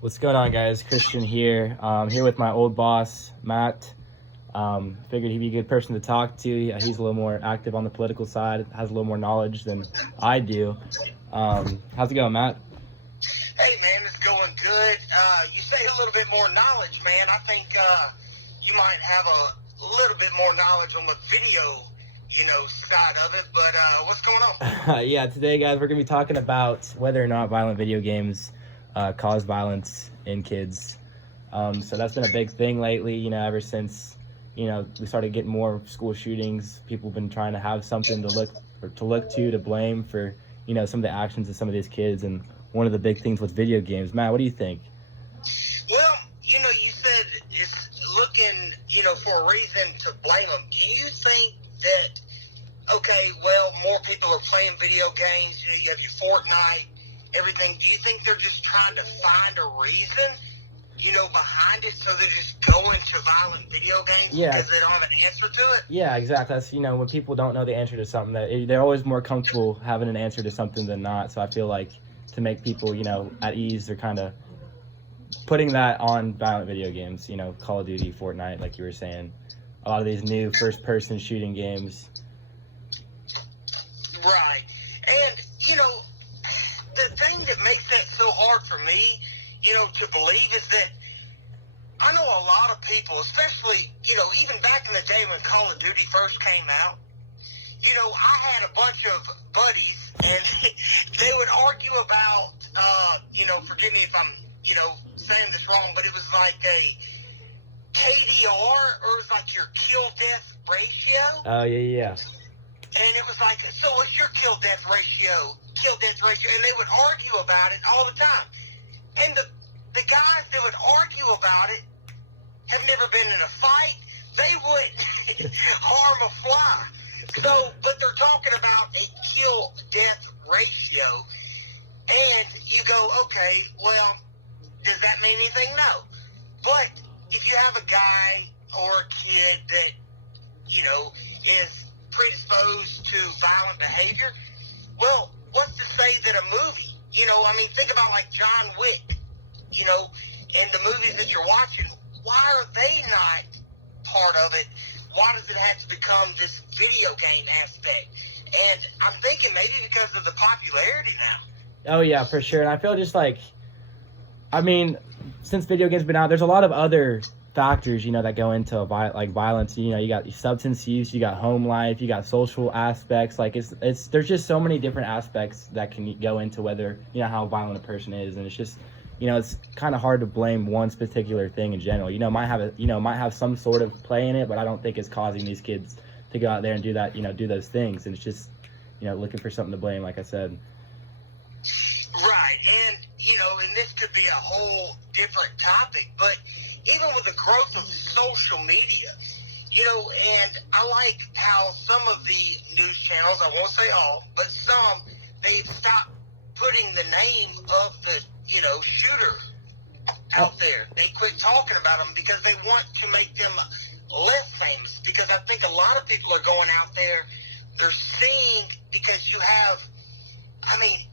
What's going on, guys? Christian here. Here with my old boss, Matt. Figured he'd be a good person to talk to. He's a little more active on the political side, has a little more knowledge than I do. How's it going, Matt? Hey, man, it's going good. You say a little bit more knowledge, man. I think you might have a little bit more knowledge on the video, side of it. But what's going on? Yeah, today, guys, we're going to be talking about whether or not violent video games cause violence in kids. So that's been a big thing lately, ever since, we started getting more school shootings. People have been trying to have something to look to blame for, some of the actions of some of these kids. And one of the big things with video games. Matt, what do you think? Well, you said it's looking, for a reason to blame them. Do you think that, okay, well, more people are playing video games, you have your Fortnite, everything. Do you think they're just trying to find a reason, behind it, so they're just going to violent video games because they don't have an answer to it? Yeah, exactly. That's, when people don't know the answer to something, they're always more comfortable having an answer to something than not. So I feel like to make people, at ease, they're kind of putting that on violent video games, Call of Duty, Fortnite, like you were saying. A lot of these new first-person shooting games. Right. And, the thing that makes that so hard for me, to believe is that I know a lot of people, especially, even back in the day when Call of Duty first came out, I had a bunch of buddies, and they would argue about, forgive me if I'm, saying this wrong, but it was like a KDR, or it was like your kill-death ratio. Oh, yeah. And it was like, so what's your kill-death ratio? And they would argue about it all the time. And the guys that would argue about it have never been in a fight. They wouldn't harm a fly. So, but they're talking about a kill-death ratio. And you go, okay, well, does that mean anything? No. But if you have a guy or a kid that, is predisposed to violent behavior, well, what's to say that a movie, think about like John Wick, and the movies that you're watching, why are they not part of it? Why does it have to become this video game aspect? And I'm thinking maybe because of the popularity now. Oh, yeah, for sure. And I feel just like, since video games have been out, there's a lot of other factors, that go into violence. You got substance use, you got home life, you got social aspects. Like there's just so many different aspects that can go into whether, how violent a person is. And it's just, it's kind of hard to blame one particular thing in general. Might have some sort of play in it, but I don't think it's causing these kids to go out there and do that, do those things. And it's just, looking for something to blame, like I said. Right. And, and this could be a whole different topic, but even with the growth of social media, and I like how some of the news channels, I won't say all, but some, they've stopped putting the name of the, shooter out there. They quit talking about them because they want to make them less famous, because I think a lot of people are going out there, they're seeing, because you have,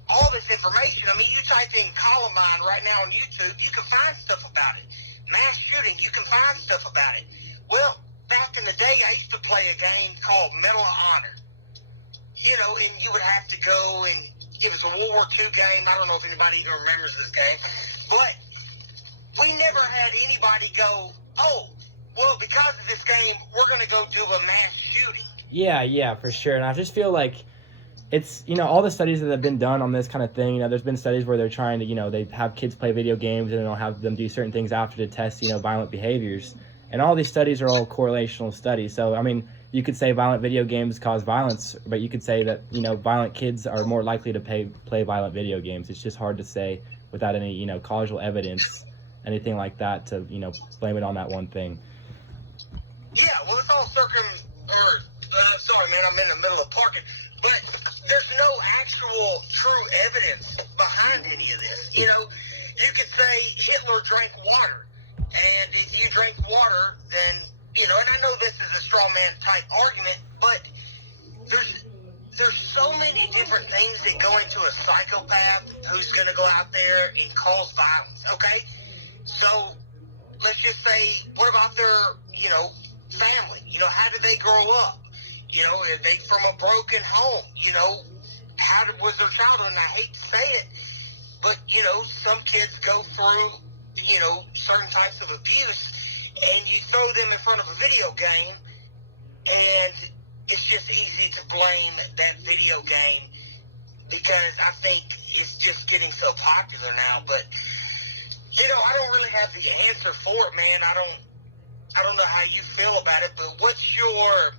all this information. You type in Columbine right now on YouTube, you can find stuff about it. Mass shooting, you can find stuff about it. Well, back in the day, I used to play a game called Medal of Honor. And you would have to go, and it was a World War II game. I don't know if anybody even remembers this game. But we never had anybody go, oh, well, because of this game, we're going to go do a mass shooting. Yeah, for sure. And I just feel like it's, all the studies that have been done on this kind of thing, there's been studies where they're trying to, they have kids play video games and they'll have them do certain things after to test, violent behaviors. And all these studies are all correlational studies. So, you could say violent video games cause violence, but you could say that, violent kids are more likely to play violent video games. It's just hard to say without any, causal evidence, anything like that, to, blame it on that one thing. Yeah, well, it's all sorry, man, I'm in the middle of parking. But there's no actual true evidence behind any of this. You could say Hitler drank water, and if you drink water, then, and I know this is a straw man type argument, but there's so many many different things that go into a psychopath who's going to go out there and cause violence, okay? So let's just say, what about their, family? How did they grow up? Are they from a broken home? How was their childhood? And I hate to say it, but, some kids go through, certain types of abuse, and you throw them in front of a video game, and it's just easy to blame that video game because I think it's just getting so popular now. But, I don't really have the answer for it, man. I don't know how you feel about it, but what's your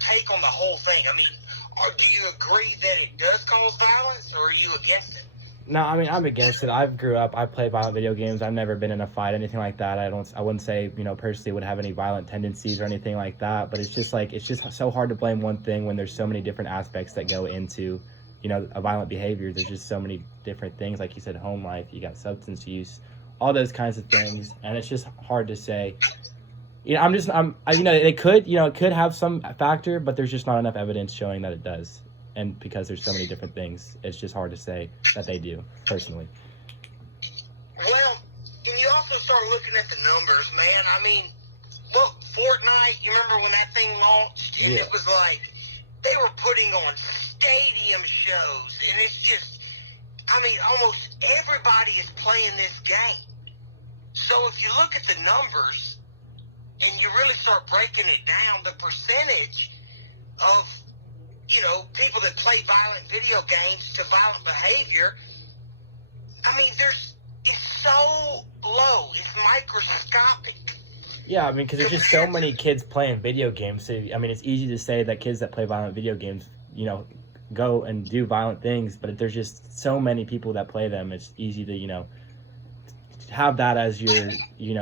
take on the whole thing? I mean, do you agree that it does cause violence, or are you against it? No, I mean, I'm against it. I play violent video games. I've never been in a fight, anything like that. I wouldn't say, personally would have any violent tendencies or anything like that, but it's just so hard to blame one thing when there's so many different aspects that go into, a violent behavior. There's just so many different things, like you said, home life, you got substance use, all those kinds of things, and it's just hard to say. It could have some factor, but there's just not enough evidence showing that it does. And because there's so many different things, it's just hard to say that they do, personally. Well, and you also start looking at the numbers, man. I mean, look, Fortnite, you remember when that thing launched? And It was like, they were putting on stadium shows. And it's just, almost everybody is playing this game. So if you look at the numbers, and you really start breaking it down, the percentage of people that play violent video games to violent behavior, it's so low. It's microscopic. Yeah, because there's just so many kids playing video games. So, it's easy to say that kids that play violent video games, go and do violent things, but if there's just so many people that play them, it's easy to, have that as your,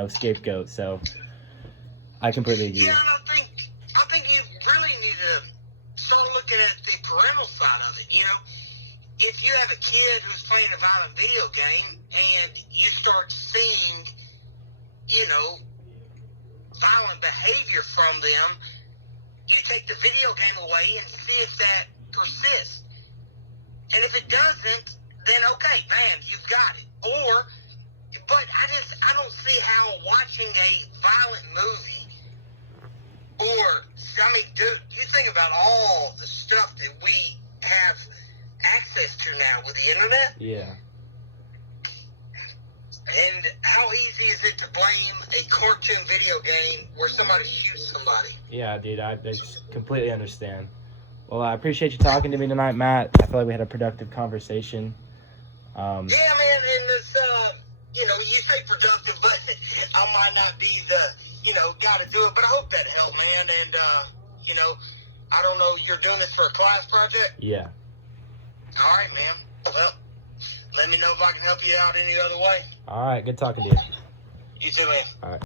scapegoat. So I completely agree. Yeah, and I think you really need to start looking at the parental side of it. If you have a kid who's playing a violent video game and you start seeing, violent behavior from them, you take the video game away and see if that persists. And if it doesn't, then okay, bam, you've got it. But I don't see how watching a violent movie dude, you think about all the stuff that we have access to now with the internet. Yeah. And how easy is it to blame a cartoon video game where somebody shoots somebody? Yeah, dude, I just completely understand. Well, I appreciate you talking to me tonight, Matt. I feel like we had a productive conversation. Yeah, man, and it's, you say productive, but I might not be the, got to do it, but I hope that helped, man, and, I don't know, you're doing this for a class project? Yeah. All right, man. Well, let me know if I can help you out any other way. All right, good talking to you. You too, man. All right.